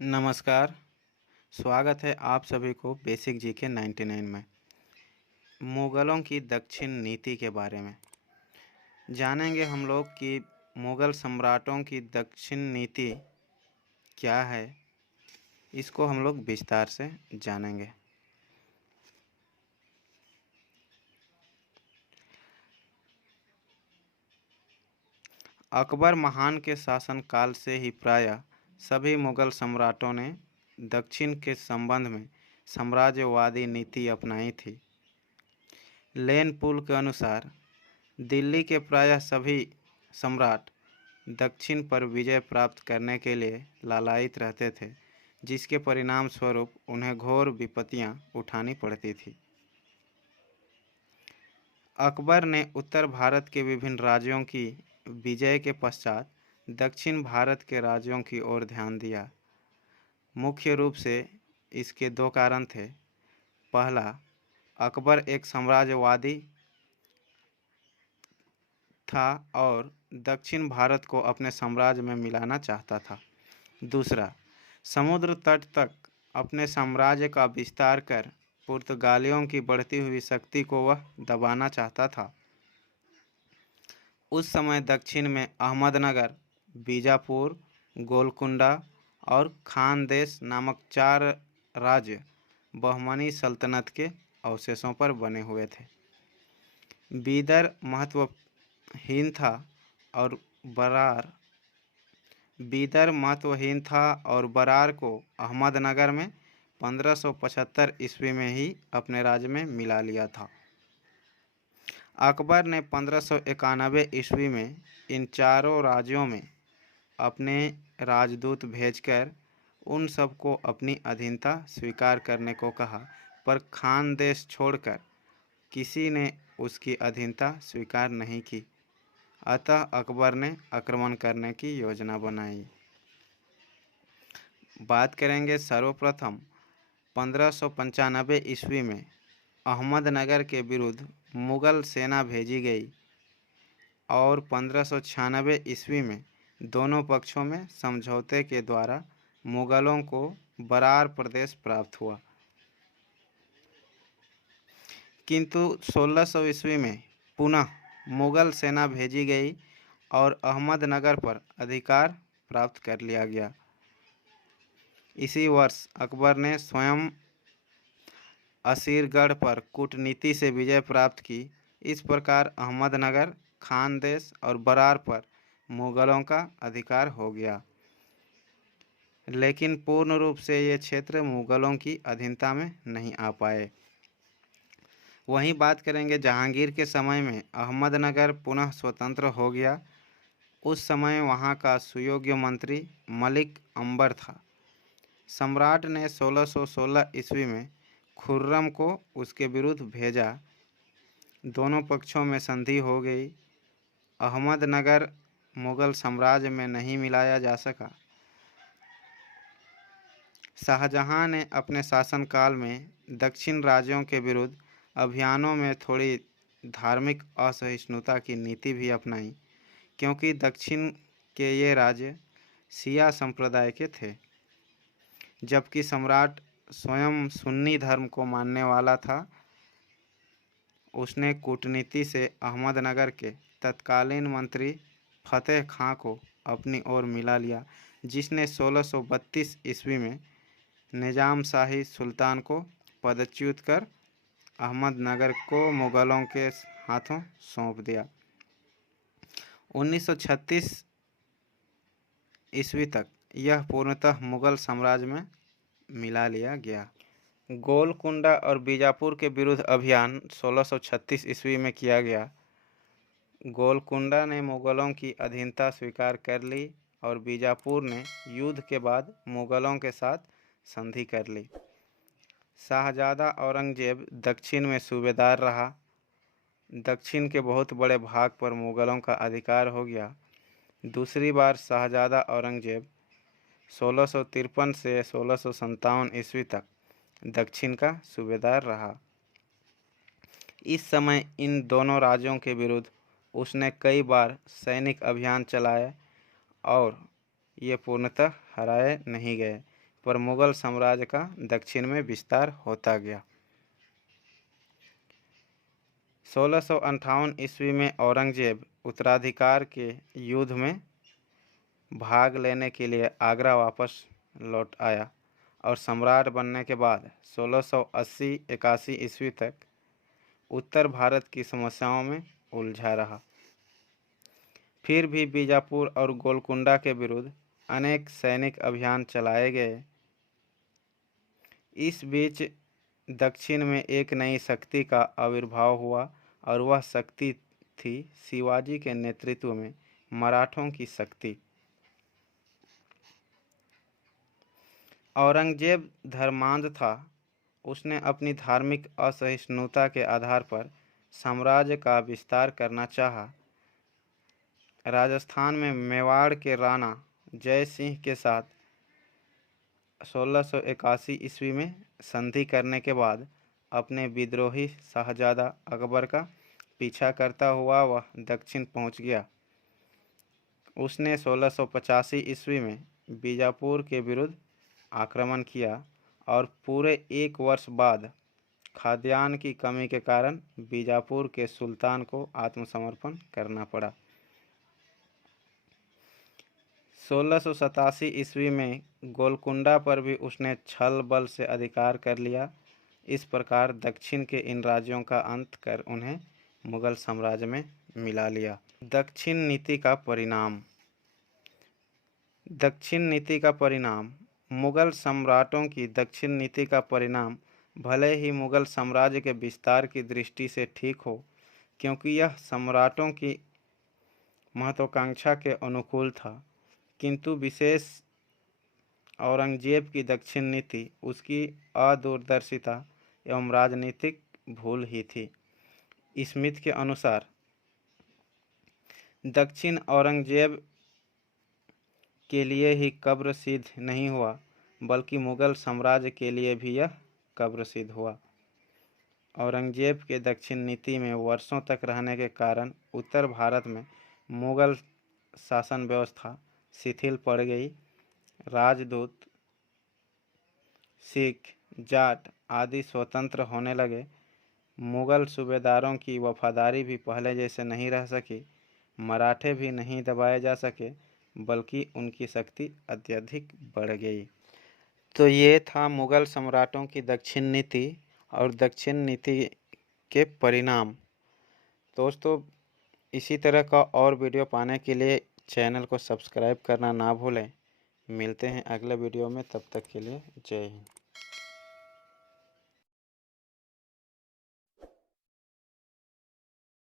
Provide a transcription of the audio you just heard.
नमस्कार, स्वागत है आप सभी को बेसिक जीके 99 में। मुग़लों की दक्षिण नीति के बारे में जानेंगे हम लोग कि मुग़ल सम्राटों की दक्षिण नीति क्या है, इसको हम लोग विस्तार से जानेंगे। अकबर महान के शासनकाल से ही प्रायः सभी मुग़ल सम्राटों ने दक्षिण के संबंध में साम्राज्यवादी नीति अपनाई थी। लेन पुल के अनुसार दिल्ली के प्रायः सभी सम्राट दक्षिण पर विजय प्राप्त करने के लिए लालायित रहते थे, जिसके परिणाम स्वरूप उन्हें घोर विपत्तियां उठानी पड़ती थी। अकबर ने उत्तर भारत के विभिन्न राज्यों की विजय के पश्चात दक्षिण भारत के राज्यों की ओर ध्यान दिया। मुख्य रूप से इसके दो कारण थे। पहला, अकबर एक साम्राज्यवादी था और दक्षिण भारत को अपने साम्राज्य में मिलाना चाहता था। दूसरा, समुद्र तट तक अपने साम्राज्य का विस्तार कर पुर्तगालियों की बढ़ती हुई शक्ति को वह दबाना चाहता था। उस समय दक्षिण में अहमदनगर, बीजापुर, गोलकुंडा और खानदेश नामक 4 राज्य बहमनी सल्तनत के अवशेषों पर बने हुए थे। बीदर महत्वहीन था और बरार को अहमदनगर में 1575 ईस्वी में ही अपने राज्य में मिला लिया था। अकबर ने 1591 ईस्वी में इन चारों राज्यों में अपने राजदूत भेजकर उन सबको अपनी अधीनता स्वीकार करने को कहा, पर खानदेश छोड़कर किसी ने उसकी अधीनता स्वीकार नहीं की। अतः अकबर ने आक्रमण करने की योजना बनाई। बात करेंगे सर्वप्रथम 1595 ईस्वी में अहमदनगर के विरुद्ध मुग़ल सेना भेजी गई और 1596 ईस्वी में दोनों पक्षों में समझौते के द्वारा मुग़लों को बरार प्रदेश प्राप्त हुआ। किंतु 1600 ईस्वी में पुनः मुग़ल सेना भेजी गई और अहमदनगर पर अधिकार प्राप्त कर लिया गया। इसी वर्ष अकबर ने स्वयं असीरगढ़ पर कूटनीति से विजय प्राप्त की। इस प्रकार अहमदनगर, खानदेश और बरार पर मुग़लों का अधिकार हो गया, लेकिन पूर्ण रूप से ये क्षेत्र मुग़लों की अधीनता में नहीं आ पाए। वहीं बात करेंगे जहांगीर के समय में अहमदनगर पुनः स्वतंत्र हो गया। उस समय वहाँ का सुयोग्य मंत्री मलिक अंबर था। सम्राट ने 1616 ईस्वी में खुर्रम को उसके विरुद्ध भेजा। दोनों पक्षों में संधि हो गई। अहमदनगर मुग़ल साम्राज्य में नहीं मिलाया जा सका। शाहजहां ने अपने शासनकाल में दक्षिण राज्यों के विरुद्ध अभियानों में थोड़ी धार्मिक असहिष्णुता की नीति भी अपनाई, क्योंकि दक्षिण के ये राज्य शिया संप्रदाय के थे, जबकि सम्राट स्वयं सुन्नी धर्म को मानने वाला था। उसने कूटनीति से अहमदनगर के तत्कालीन मंत्री फतेह खां को अपनी ओर मिला लिया, जिसने 1632 ईस्वी में निजाम शाही सुल्तान को पदच्युत कर अहमदनगर को मुग़लों के हाथों सौंप दिया। 1936 ईस्वी तक यह पूर्णतः मुग़ल साम्राज्य में मिला लिया गया। गोलकुंडा और बीजापुर के विरुद्ध अभियान 1636 ईस्वी में किया गया। गोलकुंडा ने मुग़लों की अधीनता स्वीकार कर ली और बीजापुर ने युद्ध के बाद मुग़लों के साथ संधि कर ली। शाहजादा औरंगजेब दक्षिण में सूबेदार रहा। दक्षिण के बहुत बड़े भाग पर मुग़लों का अधिकार हो गया। दूसरी बार शाहजादा औरंगजेब 1653 से 1657 ईस्वी तक दक्षिण का सूबेदार रहा। इस समय इन दोनों राज्यों के विरुद्ध उसने कई बार सैनिक अभियान चलाए और ये पूर्णतः हराए नहीं गए, पर मुगल साम्राज्य का दक्षिण में विस्तार होता गया। 1658 ईस्वी में औरंगजेब उत्तराधिकार के युद्ध में भाग लेने के लिए आगरा वापस लौट आया और सम्राट बनने के बाद 1680-81 ईस्वी तक उत्तर भारत की समस्याओं में उलझा रहा। फिर भी बीजापुर और गोलकुंडा के विरुद्ध अनेक सैनिक अभियान चलाए गए। इस बीच दक्षिण में एक नई शक्ति का आविर्भाव हुआ और वह शक्ति थी शिवाजी के नेतृत्व में मराठों की शक्ति। औरंगजेब धर्मांध था। उसने अपनी धार्मिक असहिष्णुता के आधार पर साम्राज्य का विस्तार करना चाहा। राजस्थान में मेवाड़ के राणा जय सिंह के साथ 1681 ईस्वी में संधि करने के बाद अपने विद्रोही शाहजादा अकबर का पीछा करता हुआ वह दक्षिण पहुंच गया। उसने 1685 ईस्वी में बीजापुर के विरुद्ध आक्रमण किया और पूरे 1 वर्ष बाद खाद्यान्न की कमी के कारण बीजापुर के सुल्तान को आत्मसमर्पण करना पड़ा। 1687 ईस्वी में गोलकुंडा पर भी उसने छल बल से अधिकार कर लिया। इस प्रकार दक्षिण के इन राज्यों का अंत कर उन्हें मुगल साम्राज्य में मिला लिया। दक्षिण नीति का परिणाम। दक्षिण नीति का परिणाम। मुगल सम्राटों की दक्षिण नीति का परिणाम भले ही मुगल साम्राज्य के विस्तार की दृष्टि से ठीक हो, क्योंकि यह सम्राटों की महत्वाकांक्षा के अनुकूल था, किंतु विशेष औरंगजेब की दक्षिण नीति उसकी अदूरदर्शिता एवं राजनीतिक भूल ही थी। स्मिथ के अनुसार दक्षिण औरंगजेब के लिए ही कब्र सिद्ध नहीं हुआ, बल्कि मुगल साम्राज्य के लिए भी यह कब्र सिद्ध हुआ। औरंगजेब के दक्षिण नीति में वर्षों तक रहने के कारण उत्तर भारत में मुगल शासन व्यवस्था शिथिल पड़ गई। राजदूत, सिख, जाट आदि स्वतंत्र होने लगे। मुगल सूबेदारों की वफादारी भी पहले जैसे नहीं रह सकी। मराठे भी नहीं दबाए जा सके, बल्कि उनकी शक्ति अत्यधिक बढ़ गई। तो ये था मुगल सम्राटों की दक्षिण नीति और दक्षिण नीति के परिणाम। दोस्तों, इसी तरह का और वीडियो पाने के लिए चैनल को सब्सक्राइब करना ना भूलें। मिलते हैं अगले वीडियो में, तब तक के लिए जय हिंद।